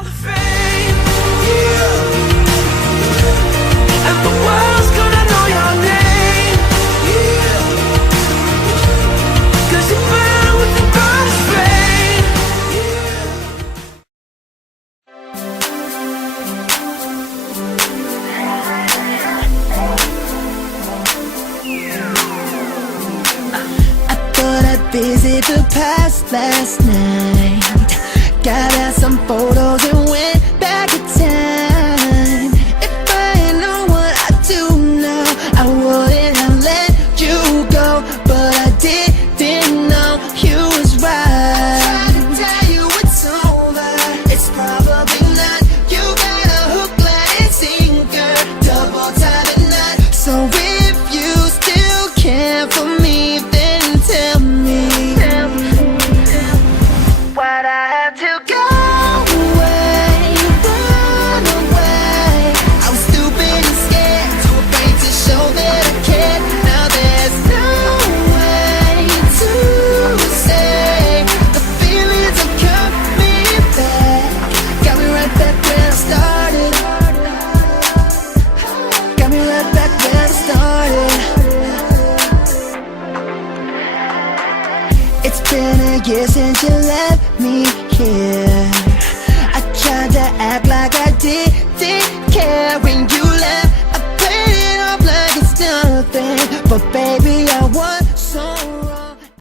all the fame, yeah. And the world's gonna know your name, yeah. 'Cause you burn with the brightest flame, yeah. I thought I'd visit the past last night. Got out some photos and went back in time. If I had known what I do now, I wouldn't have let you go. But I didn't know you was right. I tried to tell you it's over, it's probably not. You got a hook, line and sinker, double time at night. So if you still care for me, then tell me, why'd I have to go away, run away? I was stupid and scared, too afraid to show that I cared. Now there's no way to say the feelings are coming back. Got me right back where I started. Got me right back where I started. It's been a year since you